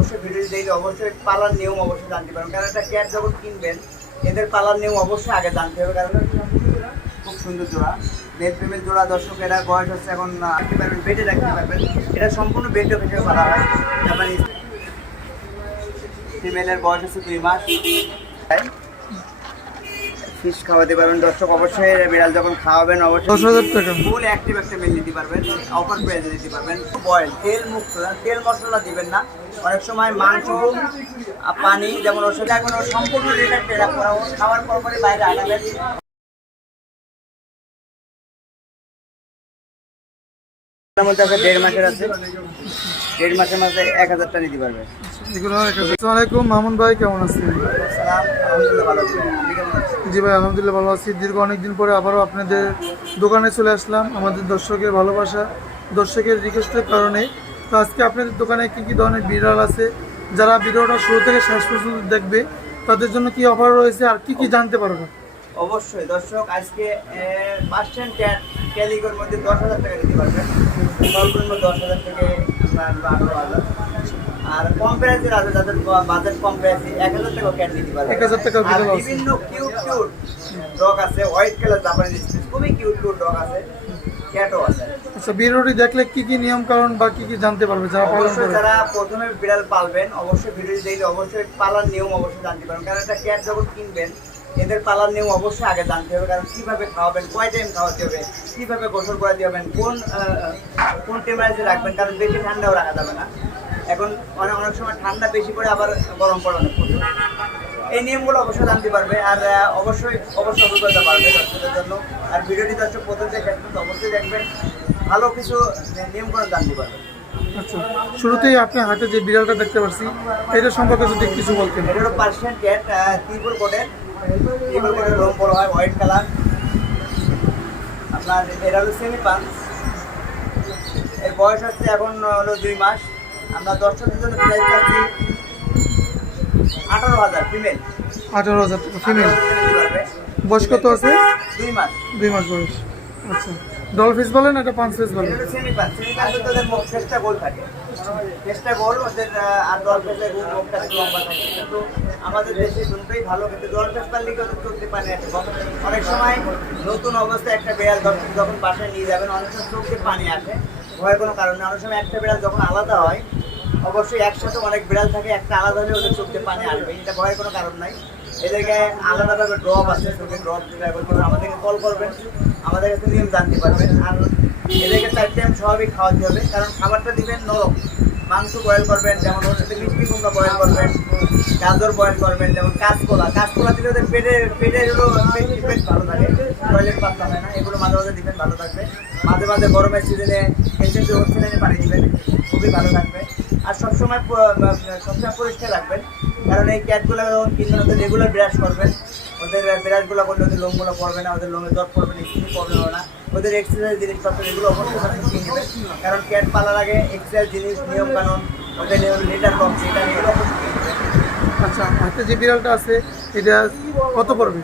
অবশ্যই ভিডিও দেখলে অবশ্যই পালার নিয়ম অবশ্যই জানতে পারবেন। কারণ একটা ক্যাট যখন কিনবেন, এদের পালার নিয়ম অবশ্যই আগে জানতে হবে, কারণ খুব সুন্দর জোড়া নেট প্রেমের জোড়া। দর্শক, এরা বয়স হচ্ছে এখন রাখতে পারবেন বেটে রাখতে পারবেন। এটা সম্পূর্ণ বেটে হিসেবে পালা হয়। ফিমেলের বয়স হচ্ছে দুই মাস। ফিশ খাওয়াতে পারবেন। দর্শক অবশ্যই বিড়াল যখন খাওয়াবেন অবশ্যই দশ হাজার টাকা। ফুল অ্যাক্টিভ একটা মেল দিতে পারবেন অফার প্রাইজে দিতে পারবেন। বয়েল তেল মুক্ত তেল মশলা দিবেন না। অনেক সময় মাংস পানি যেমন ওষুধ এখন সম্পূর্ণ রেটার টেরা করা খাওয়ার পর পরে বাইরে আনাবেন মধ্যে আছে দেড় মাসের আছে। দেড় মাসের মাঝে এক হাজারটা নিতে পারবে। এগুলো আসসালামু আলাইকুম মামুন ভাই কেমন আছেন? আলহামদুলিল্লাহ ভালো আছি। জি ভাই, আলহামদুলিল্লাহ ভালো আছি। দীর্ঘ অনেকদিন পরে আবারও আপনাদের দোকানে চলে আসলাম। আমাদের দর্শকের ভালোবাসা, দর্শকের রিকোয়েস্টের কারণে। তো আজকে আপনাদের দোকানে কী কী ধরনের বিড়াল আছে? যারা ভিডিওটা শুরু থেকে শেষ পর্যন্ত দেখবে, তাদের জন্য কি অফার রয়েছে? আর কি কি জানতে পারবে অবশ্যই, দর্শক, আজকে পার্সেন্ট মধ্যে দশ হাজার টাকা দিতে পারবেন। দশ হাজার থেকে হাজার। আর কম আছে যাদের বাজেট কম প্রাইসে এক হাজার টাকা ক্যাট দিতে পারবেন 1000 টাকার আর ভিতরে আছে। বিভিন্ন কিউট কিউট ডগ আছে হোয়াইট কালার জাপানি খুবই কিউট কিউট ডগ আছে ক্যাটও আছে। আচ্ছা ভিডিওটি দেখলে কি কি নিয়ম কারণ বা কি কি জানতে পারবে যারা পালন করে? যারা প্রথমে বিড়াল পালবেন অবশ্যই ভিডিও দেখলে অবশ্যই পালার নিয়ম অবশ্যই জানতে পারবেন। কারণ একটা ক্যাট যখন কিনবেন এদের পালার নিয়ম অবশ্যই আগে জানতে হবে কারণ কীভাবে খাওয়াবেন কয় টাইম খাওয়াতে হবে কীভাবে গোসল করে দিবেন কোন কোন টেম্পারেচারে রাখবেন কারণ বেশি ঠান্ডাও রাখা যাবে না। এখন অনেক অনেক সময় ঠান্ডা বেশি করে আবার গরম পড়ে অনেক এই নিয়মগুলো অবশ্যই জানতে পারবে আর অবশ্যই অবশ্যই অভিজ্ঞতা পারবে দর্শকদের জন্য। আর ভিডিওটি দর্শক প্রথম থেকে শেষ পর্যন্ত অবশ্যই দেখবেন। ভালো কিছু নিয়মগুলো জানতে পারবে। আচ্ছা শুরুতেই আপনার হাতে যে বিড়ালটা দেখতে পাচ্ছি এটা সম্পর্কে যদি কিছু বলতেন। এটা হলো পার্সিয়ান ক্যাট ত্রিপুল কোটের। ত্রিপুর কোটের রং বড় হয় হোয়াইট কালার। আপনার এটা হলো সেমি পাঞ্চ। এর বয়স হচ্ছে এখন হলো দুই মাস। আমরা দর্শকদের জন্য প্রাইস পাচ্ছি আঠারো হাজার ফিমেল আঠারো হাজার ফিমেল বয়স কত আছে? দুই মাস। দুই মাস বয়স। আচ্ছা। ডল ফিস বলেন এটা পাঁচ ফিস বলেন? সেমি সেমি ওদের চেষ্টা গোল থাকে। চেষ্টা গোল ওদের আর মুখটা একটু লম্বা থাকে। কিন্তু আমাদের দেশে দুটোই ভালো কিন্তু দল পেস পারলে কি ওদের পারে না। অনেক সময় নতুন অবস্থায় একটা বিড়াল দর্শক যখন বাসায় নিয়ে যাবেন অনেক সময় চোখে পানি আসে। ভয়ের কোনো কারণ নেই। অনেক সময় একটা বিড়াল যখন আলাদা হয় অবশ্যই একসাথে অনেক বিড়াল থাকে, একটা আলাদা হলে ওদের চোখে পানি আসবে, এটা ভয়ের কোনো কারণ নাই। এদেরকে আলাদাভাবে ড্রপ আছে, চোখে ড্রপ আমাদেরকে কল করবেন আমাদের কাছে নিয়ম জানতে পারবেন। আর এদেরকে চার টাইম স্বাভাবিক খাওয়াতে হবে, কারণ খাবারটা দিবেন নরম মাংস বয়েল করবেন, যেমন ওর সাথে মিষ্টি কুমড়া বয়েল করবেন, গাজর বয়েল করবেন, যেমন কাঁচকলা কাঁচকলা দিলে ওদের পেটে পেটে হলো পেট ভালো থাকে টয়লেট পাতলা হয় না, এগুলো মাঝে মাঝে দিবেন, ভালো থাকবে। মাঝে মাঝে গরমের সিজনে এসে হচ্ছে পানি দিবেন, খুবই ভালো থাকবে। আর সবসময় সবসময় পরিষ্কার রাখবেন। কারণ এই ক্যাটগুলো যখন কিনবেন ওদের রেগুলার ব্রাশ করবেন, ওদের ব্রাশগুলো করলে ওদের লোমগুলো পড়বে না, ওদের লোমে জ্বর পড়বে না স্কিন প্রবলেম হবে না। ওদের এক্সারসাইজ জিনিসপত্র এগুলো অবশ্যই শিখিয়ে নেবেন। কারণ ক্যাট পালার আগে এক্সারসাইজ জিনিস, নিয়ম কানুন, ওদের লিটার বক্স এটা এগুলো অবশ্যই আচ্ছা হাতে যে বিড়ালটা আছে এটা কত পড়বে?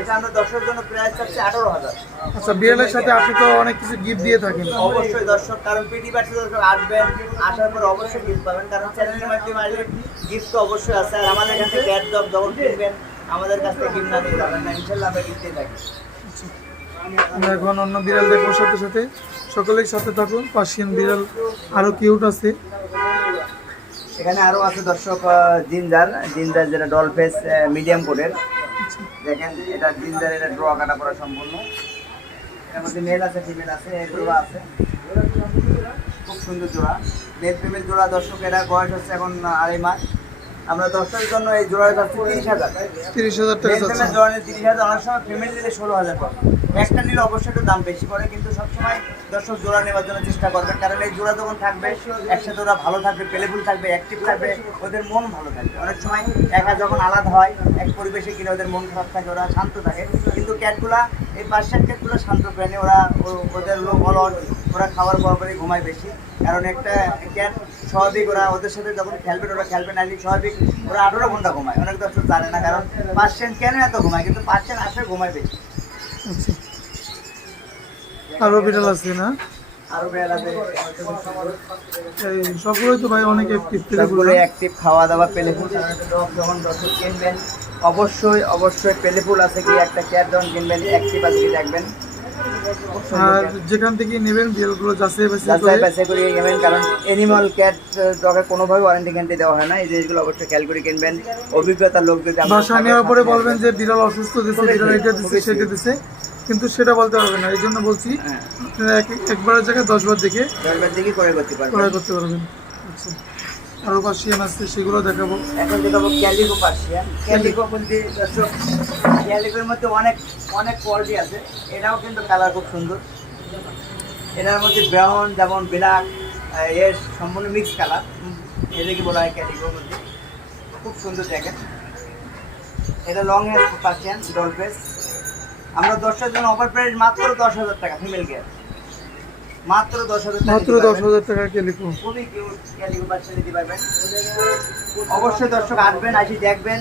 এটা আমরা দর্শকের জন্য প্রাইস চাচ্ছি আঠারো হাজার। আচ্ছা বিড়ালের সাথে আপনি তো অনেক কিছু গিফট দিয়ে থাকেন। অবশ্যই দর্শক কারণ পিটি বাচ্চা দর্শক আসবেন আসার পর অবশ্যই গিফট পাবেন কারণ চ্যানেলের মাধ্যমে আসলে গিফট তো অবশ্যই আছে আর আমাদের কাছে ক্যাট জব যখন কিনবেন আমাদের কাছ থেকে গিফট না দিয়ে যাবেন না ইনশাল্লাহ আমরা গিফট দিয়ে থাকি। আমরা এখন অন্য বিড়াল দেখব সাথে সাথে সকলেই সাথে থাকুন পার্সিয়ান বিড়াল আরও কিউট আছে। এখানে আরও আছে দর্শক জিঞ্জার জিঞ্জার যেটা ডল ফেস মিডিয়াম কোডের দেখেন, এটা জিঞ্জার এটা ড্র কাটা করা সম্পূর্ণ। এর মধ্যে মেল আছে ফিমেল আছে জোড়া আছে। খুব সুন্দর জোড়া। মেল ফিমেল জোড়া দর্শক এটা বয়স হচ্ছে এখন আড়াই মাস। আমরা দর্শকের জন্য এই জোড়াটা যাচ্ছে তিরিশ হাজার। তিরিশ হাজার টাকা জোড়া নিলে তিরিশ হাজার অনেক সময় ফিমেল নিলে ষোলো হাজার পড়ে একটা নিলে অবশ্যই একটু দাম বেশি পড়ে কিন্তু সবসময় দর্শক জোড়া নেওয়ার জন্য চেষ্টা করবেন কারণ এই জোড়া যখন থাকবে একসাথে ওরা ভালো থাকবে পেলেফুল থাকবে অ্যাক্টিভ থাকবে ওদের মন ভালো থাকবে। অনেক সময় একা যখন আলাদা হয় এক পরিবেশে কিনে ওদের মন খারাপ থাকে ওরা শান্ত থাকে। কিন্তু ক্যাটগুলা এই পার্সিয়ান ক্যাটগুলো শান্ত প্রাণী ওরা ওদের লোক অলট ওরা খাওয়ার পর পরই ঘুমায় বেশি। কারণ একটা ক্যাট স্বাভাবিক ওরা ওদের সাথে যখন খেলবে ওরা খেলবে না স্বাভাবিক ওরা আঠারো ঘণ্টা ঘুমায়। অনেক দর্শক জানে না কারণ পার্সিয়ান কেন এত ঘুমায়? কিন্তু পার্সিয়ান আসলে ঘুমায় বেশি। আচ্ছা। আরও বিড়াল আছে না? আরও বেড়াল আছে। সবগুলোই তো ভাই অনেক অ্যাক্টিভ পেলেগুলো অ্যাক্টিভ খাওয়া দাওয়া পেলেফুল যখন দর্শক কিনবেন অবশ্যই অবশ্যই পেলেফুল আছে কি? একটা ক্যাট যখন কিনবেন অ্যাক্টিভ আছে কি দেখবেন? আর যেখান থেকে নেবেন বিড়ালগুলো যাচাই বাছাই যাচাই করে বাছাই করে কিনবেন কারণ অ্যানিমাল ক্যাট ডগের কোনোভাবে ওয়ারেন্টি গ্যারান্টি দেওয়া হয় না। এই জিনিসগুলো অবশ্যই খেয়াল করে কিনবেন। অভিজ্ঞতার লোক যদি বাসা নেওয়ার পরে বলবেন যে বিড়াল অসুস্থ দিচ্ছে বিড়াল এটা দিচ্ছে সেটা। দিচ্ছে কিন্তু সেটা বলতে পারবে না। এই জন্য বলছি হ্যাঁ, আপনারা এক একবারের জায়গায় দশবার দেখে দশবার দিকে করে করতে পারবেন। ক্রয় করতে পারবেন। আচ্ছা। আরও পার্সিয়ান আছে সেগুলো দেখাবো। এখন দেখাবো ক্যালিকো পার্সিয়ান ক্যালিকো বলতে ক্যালিকোর মধ্যে অনেক অনেক কোয়ালিটি আছে এটাও কিন্তু কালার খুব সুন্দর এটার মধ্যে ব্রাউন যেমন ব্ল্যাক এর সম্পূর্ণ মিক্স কালার এটাকে বলা হয় ক্যালিকোর মধ্যে খুব সুন্দর দেখেন এটা লং হেয়ার পার্সিয়ান ডল আমরা দশটার জন্য অফার প্রাইস মাত্র দশ হাজার টাকা ফিমেল কেয়ার মাত্র দশ হাজার টাকা মাত্র দশ হাজার টাকা কেলিকো খুবই কিউট ক্যালিকো বাচ্চা দিতে পারবেন অবশ্যই দর্শক আসবেন আসি দেখবেন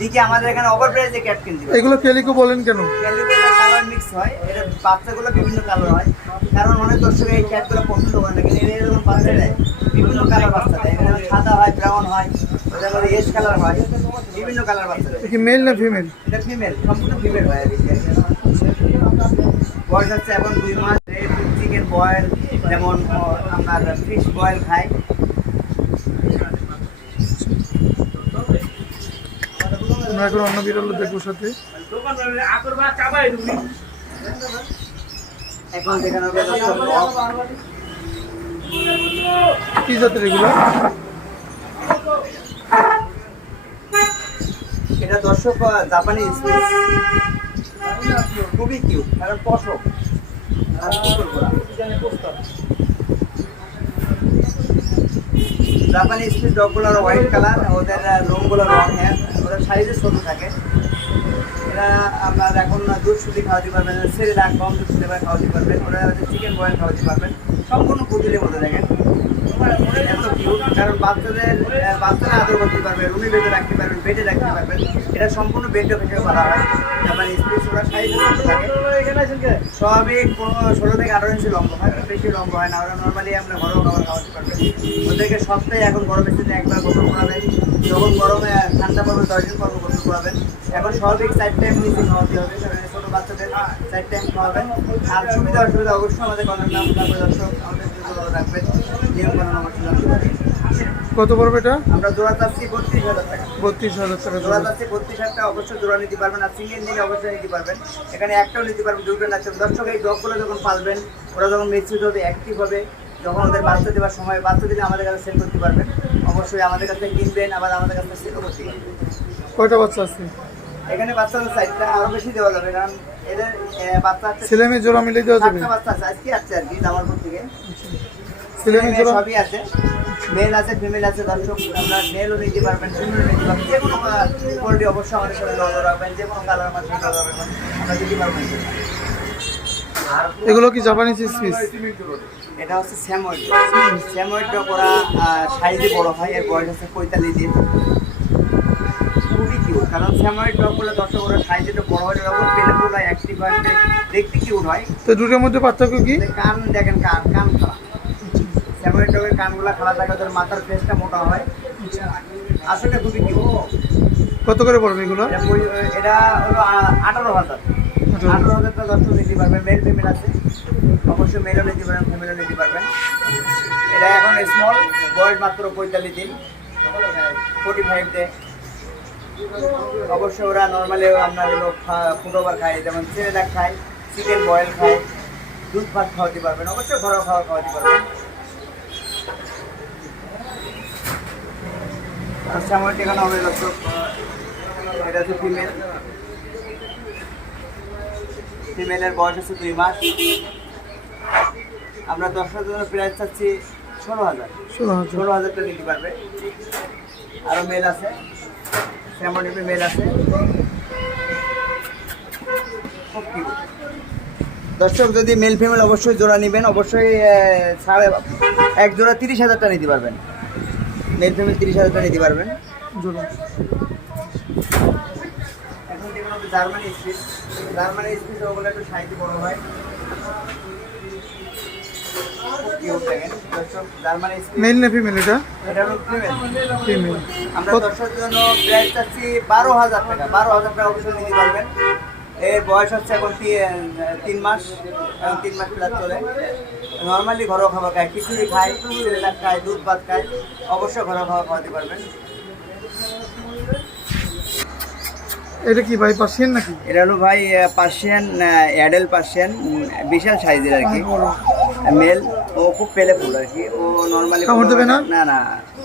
দিকে আমাদের এখানে ওভার প্রাইসে ক্যাট কিনতে এগুলো কেলিকো বলেন কেন? ক্যালিকোটা কালার মিক্স হয় এটা বাচ্চাগুলো বিভিন্ন কালার হয়। কারণ অনেক দর্শক এই ক্যাটগুলো পছন্দ করে না কিন্তু এরা যখন বাচ্চা দেয়। বিভিন্ন কালার বাচ্চা দেয় এখানে সাদা হয় ব্রাউন হয় ওদের বলে এস কালার হয় বিভিন্ন কালার বাচ্চা দেয়। কি মেল না ফিমেল এটা ফিমেল সম্পূর্ণ ফিমেল হয়। বয়স হচ্ছে এখন দুই মাস চিকেন বয়েল যেমন আপনার ফিশ বয়েল খায় আমরা এখন অন্য বিড়াল দেখব সাথে। কি জাতের এগুলো এটা দর্শক জাপানি খুবই কিউট কারণ গোড়া। জাপানি স্পিচ ডগগুলোর হোয়াইট কালার ওদের লোমগুলো রং হ্যাঁ ওদের সাইজে ছোট থাকে। এরা আপনার এখন দুধ সুতি খাওয়াতে পারবেন সেরে লাখ কম দুধ সুদি খাওয়াতে পারবেন ওরা চিকেন বয়েল খাওয়াতে পারবেন সম্পূর্ণ পুতুলের মতো দেখেন। এত কিউট কারণ বাচ্চাদের বাচ্চারা আদর করতে পারবে, রুমে বেঁধে রাখতে পারবেন বেডে রাখতে পারবেন এটা সম্পূর্ণ বেড হিসেবে করা হয়। আমার স্পেস ওরা সাইজে ছোট স্বাভাবিক কোনো ষোলো থেকে আঠারো ইঞ্চি লম্বা হয় বেশি লম্বা হয় না। ওরা নর্মালি আমরা ঘরোয়া খাবার খাওয়াতে পারবেন ওদেরকে সপ্তাহে এখন গরমের সিজনে একবার গোসল করাবেন। যখন গরমে ঠান্ডা পড়বে, দশ দিন পর করাবেন। এখন স্বাভাবিক চার টাইম নিচে খাওয়াতে হবে। ছোটো বাচ্চাদের চার টাইম খাওয়াবেন। আর সুবিধা অসুবিধা অবশ্যই আমাদের কন্ট্যাক্ট নাম থাকবে দর্শক, আমাদের যোগাযোগ রাখবেন। নিয়ম কানুন আমার কত পড়বে এটা? আমরা জোড়া চাচ্ছি বত্রিশ হাজার টাকা। বত্রিশ হাজার টাকা জোড়া। চাচ্ছি বত্রিশ হাজার টাকা অবশ্যই জোড়া নিতে পারবেন আর সিঙ্গেল নিলে অবশ্যই নিতে পারবেন। এখানে একটাও নিতে পারবেন দুটো নাচতে দর্শক এই ডগগুলো যখন পালবেন ওরা যখন মেচিউর হবে অ্যাক্টিভ হবে যখন ওদের বাচ্চা দেওয়ার সময় বাচ্চা দিলে আমাদের কাছে সেল করতে পারবেন। অবশ্যই আমাদের কাছে কিনবেন আবার আমাদের কাছে সেলও করতে পারবেন। কয়টা বাচ্চা আছে? এখানে বাচ্চাদের সাইজটা আরও বেশি দেওয়া যাবে কারণ এদের বাচ্চা আছে ছেলে মেয়ে জোড়া মিলে দেওয়া যাবে? বাচ্চা আছে আজকে আসছে আর কি জামালপুর থেকে। ছেলে মেয়ে সবই আছে। মেল আছে ফিমেল আছে দর্শক আপনার মেলও নিতে পারবেন ফিমেলও নিতে পারবেন। যে কোনো কোয়ালিটি অবশ্যই আমাদের সাথে নজর রাখবেন যে কোনো কালার আমার সাথে নজর রাখবেন আমরা দিতে পারবেন এগুলো কি জাপানিজ পিস এটা হচ্ছে স্যাময়েড স্যাময়েডটা করা সাইজে বড় হয় এর বয়স হচ্ছে পঁয়তাল্লিশ দিন। খুবই কিউট কারণ স্যাময়েড ডগগুলো দর্শক ওরা সাইজে তো বড় হয় যখন পেলে পুরো অ্যাক্টিভ হয় দেখতে কিউট হয়। তো দুটোর মধ্যে পার্থক্য কি? কান দেখেন কান কান খারাপ স্যাময়েড ডগের কানগুলো খারাপ থাকে ওদের মাথার ফেসটা মোটা হয়। আসলে খুবই কিউট কত করে পড়বে এগুলো? এটা হলো আঠারো হাজার। আঠারো। হাজারটা দর্শক নিতে পারবেন মেল ফিমেল আছে। অবশ্যই মেলও নিতে পারবেন ফিমেলও নিতে পারবেন। এটা এখন স্মল বয়স মাত্র পঁয়তাল্লিশ দিন। ফোর্টি ফাইভ ডে অবশ্যই ওরা নর্মালি আপনার হলো ফুটোবার খায় যেমন ছেলেরা খায় চিকেন বয়েল খায় দুধ ভাত খাওয়াতে পারবেন অবশ্যই ঘরোয়া খাবার খাওয়াতে পারবেন। আচ্ছা আমার ঠিকানা হবে দর্শক। এটা হচ্ছে ফিমেল ফিমেলের বয়স হচ্ছে দুই মাস। আমরা দশ হাজার জন্য প্রাইস চাচ্ছি ষোলো হাজার। ষোলো হাজার। ষোলো হাজার টাকা নিতে পারবে। আরও মেল আছে। স্যামনিপি মেল আছে। দর্শক যদি মেল ফিমেল অবশ্যই জোড়া নেবেন অবশ্যই সাড়ে এক জোড়া তিরিশ হাজার টাকা নিতে পারবেন। মেল ফিমেল তিরিশ হাজার টাকা নিতে পারবেন। এখন দেখুন জার্মানি স্পিচ জার্মানি স্পিচ ওগুলো একটু সাইজে বড় হয়। মেল না ফিমেল এটা? ফিমেল আমরা দর্শকের জন্য প্রাইস চাচ্ছি বারো হাজার টাকা। বারো হাজার টাকা অবশ্যই নিতে পারবেন। এর বয়স হচ্ছে এখন তিন মাস এখন তিন মাস প্লাস চলে। নর্মালি ঘরোয়া খাবার খায় খিচুড়ি খায় সিলেটার খায় দুধ ভাত খায় অবশ্যই ঘরোয়া খাবার খাওয়াতে পারবেন। এটা কি ভাই পার্সিয়ান নাকি? এটা হলো ভাই পার্সিয়ান অ্যাডেল পার্সিয়ান বিশাল সাইজের আর কি। মেল ও খুব পেলে ফুল আর কি। ও নর্মালি? না? না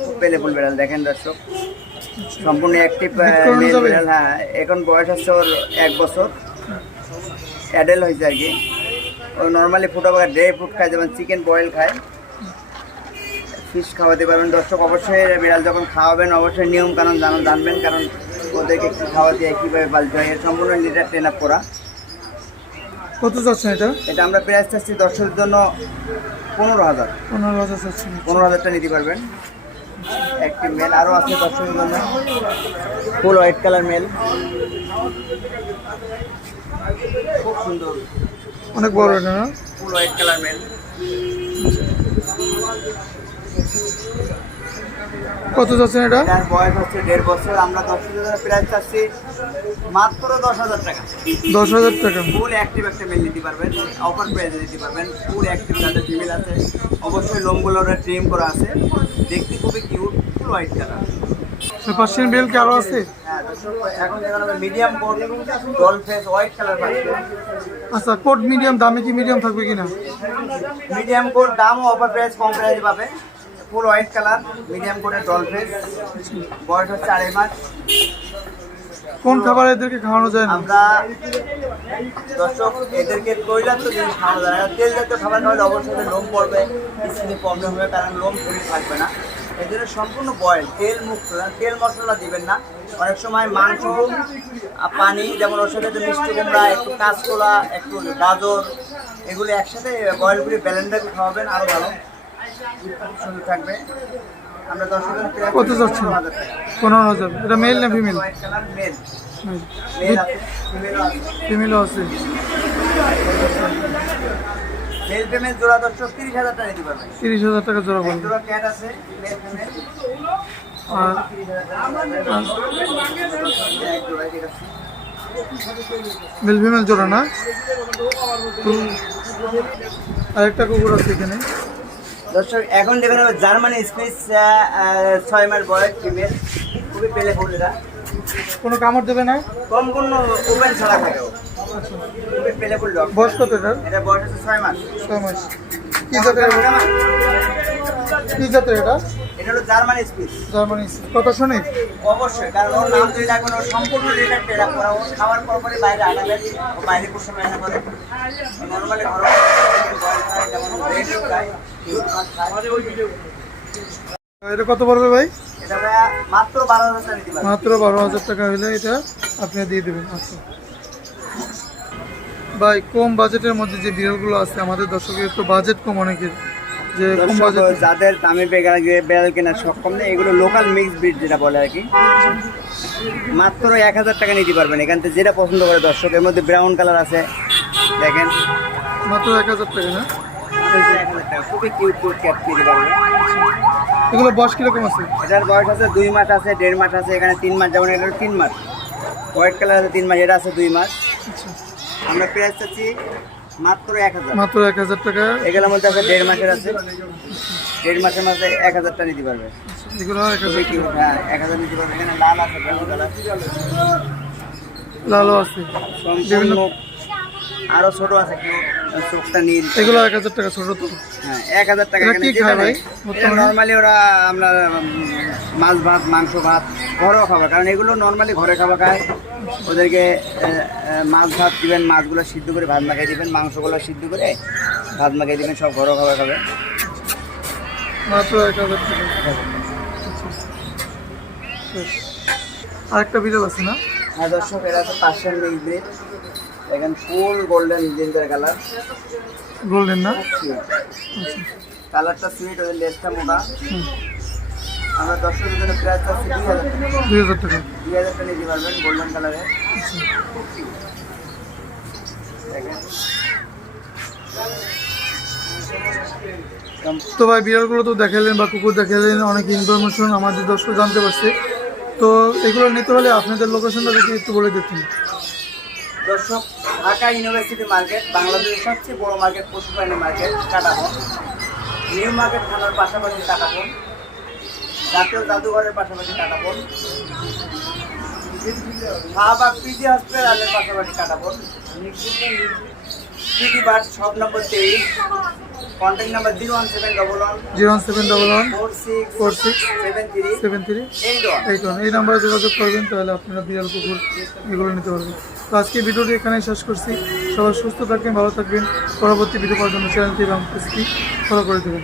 খুব পেলে ফুল বেড়াল দেখেন দর্শক। সম্পূর্ণ অ্যাক্টিভ হ্যাঁ এখন বয়স হচ্ছে ওর এক বছর। অ্যাডেল হয়েছে আর কি। ও নর্মালি ফুড আবার ড্রাই ফ্রুট খায় যেমন চিকেন বয়েল খায়। ফিশ খাওয়াতে পারবেন। দর্শক অবশ্যই বিড়াল যখন খাওয়াবেন অবশ্যই নিয়ম কানুন জানা- জানবেন কারণ ওদেরকে কী খাওয়াতে হয় কীভাবে পালতে হয় সম্পূর্ণ লিটার ট্রেন আপ করা। কত যাচ্ছেন এটা? এটা আমরা প্রাইস চাচ্ছি দর্শকের জন্য পনেরো হাজার। পনেরো হাজার পনেরো হাজারটা নিতে পারবেন। একটি মেল আরও আছে দর্শকের জন্য। Full white colour male. খুব সুন্দর। অনেক বড় এটা না? Full white colour male. কত যাচ্ছেন এটা? এটার বয়স হচ্ছে দেড় বছর আমরা প্রাইস চাচ্ছি মাত্র দশ হাজার টাকা। দশ হাজার টাকা। ফুল অ্যাক্টিভ একটা মেল নিতে পারবেন অফার নিতে পারবেন ফুল অ্যাক্টিভ যাদের ফিমেল আছে অবশ্যই লোমগুলো ট্রিম করা আছে। দেখতে খুবই cute full white colour Persian bell কি আছে? হ্যাঁ এখন medium coat doll face white colour আচ্ছা কোড মিডিয়াম দামে কি মিডিয়াম থাকবে কিনা? মিডিয়াম কোট দামও অফার প্রাইস কম প্রাইসে পাবে ফুল হোয়াইট কালার মিডিয়াম কোটের ডল ফেস বয়স হচ্ছে আড়াই মাস। কোন খাবার এদেরকে খাওয়ানো যায় না? আমরা দর্শক এদেরকে তৈলাক্ত জিনিস খাওয়ানো যায় না। তেল জাতীয় খাবার খাওয়ালে অবশ্যই লোম পড়বে স্কিনে প্রবলেম হবে কারণ লোম শরীর থাকবে না। এদের সম্পূর্ণ বয়েল তেল মুক্ত তেল মশলা দিবেন না। অনেক সময় মাংস পানি যেমন ওর সাথে মিষ্টি কুমড়া একটু কাঁচকলা একটু গাজর এগুলো একসাথে বয়েল করে ব্যালেন্ডার খাওয়াবেন আরও ভালো। সুন্দর থাকবে। আমরা দর্শকের কত যাচ্ছে? পনেরো হাজার। এটা মেল না ফিমেল ফিমেলও আছে মেল জোড়া দর্শক তিরিশ হাজার টাকা দিতে তিরিশ হাজার টাকা জোড়া ক্যাট আছে মেল আর আছে। মেল ফিমেল জোড়া না? আরেকটা কুকুর আছে এখানে। দর্শক এখন দেখুন জার্মানি স্পিচ ছয় মাস বয়স ফিমেল খুবই পেলে ফুলেরা কোনো কামড় দেবে না? কম কোনো ওপেন ছাড়া থাকে ও। খুবই পেলে ফুল বয়স কত এটা বয়স হচ্ছে ছয় মাস। ছয় মাস। কি? কি জাতের এটা? এটা হলো জার্মানি স্পিচ জার্মানি কথা শুনে। অবশ্যই কারণ ওর নাম যদি লাগবে ওর সম্পূর্ণ রিলেটেড ট্রেড করা ও খাওয়ার পর পরে বাইরে আনাগাড়ি ও বাইরে বসে রান্না করে নর্মালি ঘরে বয়েল খায় যেমন ব্রেড খায় দুধ ভাত খায়। এটা কত পড়বে ভাই? মাত্র বারো হাজার টাকা হলে এটা আপনি দিয়ে দেবেন। আচ্ছা। ভাই কম বাজেটের মধ্যে যে বিড়ালগুলো আছে আমাদের দর্শকের তো বাজেট কম অনেকের। যে যাদের দামে বেগাল বেড়াল কেনার সক্ষম নেই এগুলো লোকাল মিক্স ব্রিড যেটা বলে আর কি। মাত্র এক হাজার টাকা নিতে পারবেন এখান থেকে যেটা পছন্দ করে দর্শক। এর মধ্যে ব্রাউন কালার আছে দেখেন। মাত্র এক হাজার টাকা না টাকা খুবই কিউট কিউট ক্যাট নিতে পারবেন। এগুলো বয়স কীরকম আছে? এটার বয়স আছে দুই মাস আছে দেড় মাস আছে এখানে তিন মাস যেমন এটা তিন মাস। হোয়াইট কালার আছে তিন মাস এটা আছে দুই মাস। আচ্ছা। আমরা প্রাইস চাচ্ছি মাত্র এক হাজার। মাত্র এক হাজার টাকা। এগুলোর মধ্যে আছে দেড় মাসের আছে। দেড় মাসের মধ্যে এক হাজার টাকা নিতে পারবে। এগুলো এক হাজার খুবই কিউট হ্যাঁ এক হাজার নিতে পারবে। এখানে লাল আছে লালও আছে। সম্পূর্ণ আরও ছোট আছে কেউ চোখটা নীল। এগুলো এক হাজার টাকা ছোট তো। হ্যাঁ এক হাজার টাকা কি খায় ভাই? নর্মালি ওরা আমরা মাছ ভাত মাংস ভাত ঘরেও খাবার। কারণ এগুলো নর্মালি ঘরে খাবার খায়। ওদেরকে মাছ ভাত দিবেন মাছগুলো সিদ্ধ করে ভাত মাখিয়ে দিবেন মাংসগুলো সিদ্ধ করে ভাত মাখিয়ে দিবেন সব ঘরোয়া খাবার খাবে। মাত্র এক হাজার টাকা। আচ্ছা। আরেকটা বিড়াল আছে না? হ্যাঁ দর্শক এরা তো পার্সেন্ট মিক্স ব্রিড। দেখেন full golden ginger colour. Golden না? কালারটা সুইট ওদের লেজটা মোটা। আমরা দর্শকের জন্য প্রাইস আছে দুই হাজার টাকা। দুই হাজার টাকা। দুই হাজার টাকা নিতে পারবেন গোল্ডেন কালারের। আচ্ছা। দেখেন। তো ভাই বিড়ালগুলো তো দেখালেন বা কুকুর দেখালেন অনেক ইনফরমেশন আমাদের দর্শক জানতে পারছে। তো এগুলো নিতে হলে আপনাদের লোকেশনটা যদি একটু বলে দিতেন। দর্শক ঢাকা ইউনিভার্সিটি মার্কেট বাংলাদেশের সবচেয়ে বড় মার্কেট পশু প্রাণী মার্কেট কাটাবন। নিউ মার্কেট থানার পাশাপাশি কাটাবন। জাতীয় জাদুঘরের পাশাপাশি কাটাবন। শাহবাগ পিজি হসপিটালের পাশাপাশি কাটাবন। পিজি বার্ড শপ নম্বর তেইশ। Contact number zero one seven double one. Zero one seven double one. Four six four six seven three seven three eight one. এই নাম্বারে যোগাযোগ করবেন তাহলে আপনারা বিড়াল কুকুর এগুলো নিতে পারবেন। তো আজকে ভিডিওটি এখানেই শেষ করছি। সবাই সুস্থ থাকবেন, ভালো থাকবেন। পরবর্তী ভিডিও পাওয়ার জন্য চ্যানেলটি এবং ফলো করে দেবেন।